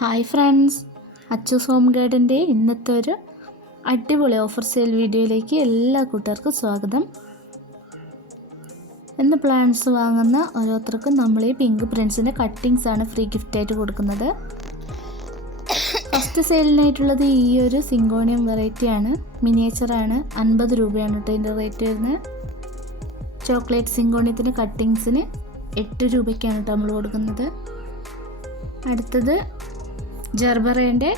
Hi friends Achu home ഗൈഡിന്റെ ഇന്നത്തെ ഒരു അടിപൊളി ഓഫർ സെയിൽ വീഡിയോയിലേക്ക് എല്ലാ കൂട്ടുകാർക്കും സ്വാഗതം. ഇന്ന് പ്ലാന്റ്സ് വാങ്ങുന്ന ഓരോരുത്തർക്കും നമ്മൾ ഈ പിങ്ക് പ്രിൻസിന്റെ കട്ടിങ്സ് ആണ് ഫ്രീ ഗിഫ്റ്റായിട്ട് കൊടുക്കുന്നത്. ഫസ്റ്റ് സെയിലിനായിട്ടുള്ളത് ഈ ഒരു സിങ്കോണിയം വെറൈറ്റിയാണ് മിനിയേച്ചറാണ് അൻപത് രൂപയാണ് കേട്ടോ ഇതിന്റെ റേറ്റ് വരുന്നത്. ചോക്ലേറ്റ് സിങ്കോണിയത്തിന്റെ കട്ടിങ്സിന് എട്ട് രൂപയ്ക്കാണ് കേട്ടോ നമ്മൾ കൊടുക്കുന്നത്. അടുത്തത് ജർബറേന്റെ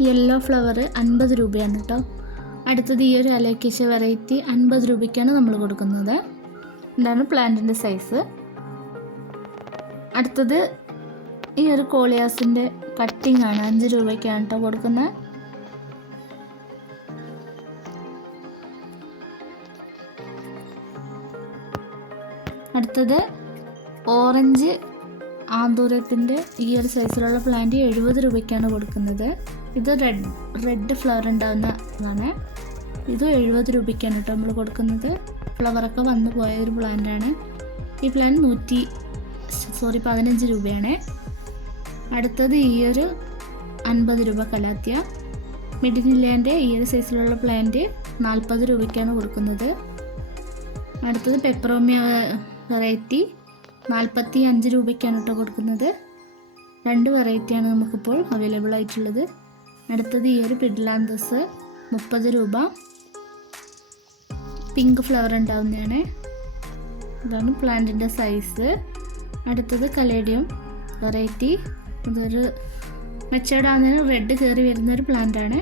യെല്ലോ ഫ്ലവർ അൻപത് രൂപയാണ് കേട്ടോ അടുത്തത് ഈ ഒരു അലോക്കേഷ്യ വെറൈറ്റി അൻപത് രൂപയ്ക്കാണ് നമ്മൾ കൊടുക്കുന്നത്. ഇതാണ് പ്ലാന്റിന്റെ സൈസ് അടുത്തത് ഈ ഒരു കോളിയാസിന്റെ കട്ടിംഗ് ആണ് അഞ്ച് രൂപയ്ക്കാണ് കേട്ടോ കൊടുക്കുന്നത് അടുത്തത് ഓറഞ്ച് ആന്തൂരത്തിന്റെ ഈ ഒരു സൈസിലുള്ള പ്ലാന്റ് എഴുപത് രൂപയ്ക്കാണ് കൊടുക്കുന്നത്. ഇത് റെഡ് റെഡ് ഫ്ലവർ ഉണ്ടാകുന്ന ഇതാണ് ഇത് എഴുപത് രൂപയ്ക്കാണ് കേട്ടോ നമ്മൾ കൊടുക്കുന്നത്. ഫ്ലവറൊക്കെ വന്നു പോയ ഒരു പ്ലാന്റാണ് ഈ പ്ലാന്റ് നൂറ്റി സോറി പതിനഞ്ച് രൂപയാണ്. അടുത്തത് ഈ ഒരു അൻപത് രൂപ കലാത്തിയ. മിഡിനില്ലാന്റെ ഈ ഒരു സൈസിലുള്ള പ്ലാന്റ് നാൽപ്പത് രൂപയ്ക്കാണ് കൊടുക്കുന്നത്. അടുത്തത് പെപ്പറോമിയ വെറൈറ്റി നാൽപ്പത്തി അഞ്ച് രൂപയ്ക്കാണ് കേട്ടോ കൊടുക്കുന്നത്. രണ്ട് വെറൈറ്റിയാണ് നമുക്കിപ്പോൾ അവൈലബിൾ ആയിട്ടുള്ളത്. അടുത്തത് ഈ ഒരു പിഡ്ലാന്തസ് മുപ്പത് രൂപ. പിങ്ക് ഫ്ലവർ ഉണ്ടാവുന്നതാണ്. ഇതാണ് പ്ലാന്റിന്റെ സൈസ് അടുത്തത് കലേഡിയം വെറൈറ്റി. ഇതൊരു മെച്ചേർഡ് ആകുന്നതിന് റെഡ് കയറി വരുന്ന ഒരു പ്ലാന്റാണ്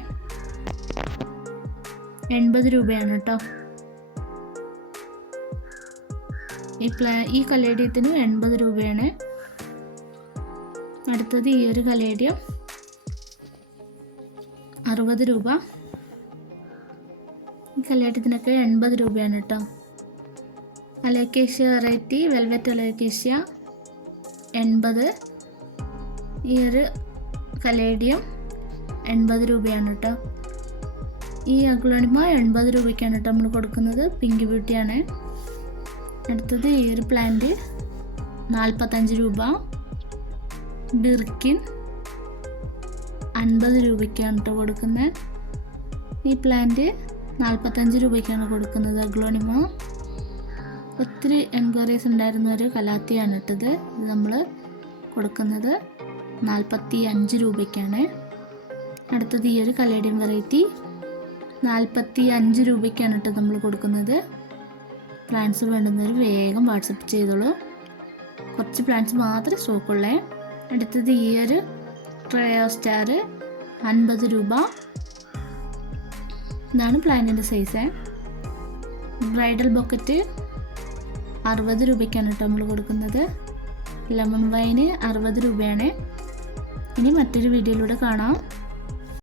എൺപത് രൂപയാണ് കേട്ടോ ഈ പ്ലാ ഈ കലേഡിയത്തിന് എൺപത് രൂപയാണ്. അടുത്തത് ഈ ഒരു കലേഡിയം അറുപത് രൂപ. ഈ കലേഡിയത്തിനൊക്കെ എൺപത് രൂപയാണ് കേട്ടോ അലക്കേഷ്യ വെറൈറ്റി വെൽവെറ്റ് അലക്കേഷ്യ എൺപത്. ഈ ഒരു കലേഡിയം എൺപത് രൂപയാണ് കേട്ടോ ഈ അഗ്ലോണിമ എൺപത് രൂപയ്ക്കാണ് കേട്ടോ നമ്മൾ കൊടുക്കുന്നത്. പിങ്ക് ബ്യൂട്ടിയാണ്. അടുത്തത് എയർ പ്ലാന്റ് നാൽപ്പത്തഞ്ച് രൂപ. ബിർക്കിൻ അൻപത് രൂപയ്ക്കാണ് കേട്ടോ കൊടുക്കുന്നത്. ഈ പ്ലാന്റ് നാൽപ്പത്തഞ്ച് രൂപയ്ക്കാണ് കൊടുക്കുന്നത് അഗ്ലോണിമ. ഒത്തിരി എൻക്വയറീസ് ഉണ്ടായിരുന്ന ഒരു കലാത്തിയാണ് ഇട്ടത് ഇത്. നമ്മൾ കൊടുക്കുന്നത് നാൽപ്പത്തി അഞ്ച് രൂപയ്ക്കാണ്. അടുത്തത് ഈ ഒരു കലേഡിയം വെറൈറ്റി നാൽപ്പത്തി അഞ്ച് രൂപയ്ക്കാണ് കേട്ടോ നമ്മൾ കൊടുക്കുന്നത്. പ്ലാന്റ്സ് വേണ്ടുന്നവർ വേഗം വാട്സപ്പ് ചെയ്തോളൂ. കുറച്ച് പ്ലാന്റ്സ് മാത്രമേ സ്റ്റോക്കുള്ളേ അടുത്തത് ഈ ഒരു ട്രയോ സ്റ്റാർ അൻപത് രൂപ. ഇതാണ് പ്ലാന്റിന്റെ സൈസ് ബ്രൈഡൽ ബൊക്കറ്റ് അറുപത് രൂപയ്ക്കാണ് കേട്ടോ നമ്മൾ കൊടുക്കുന്നത്. ലെമൺ വൈന് അറുപത് രൂപയാണ്. ഇനി മറ്റൊരു വീഡിയോയിലൂടെ കാണാം.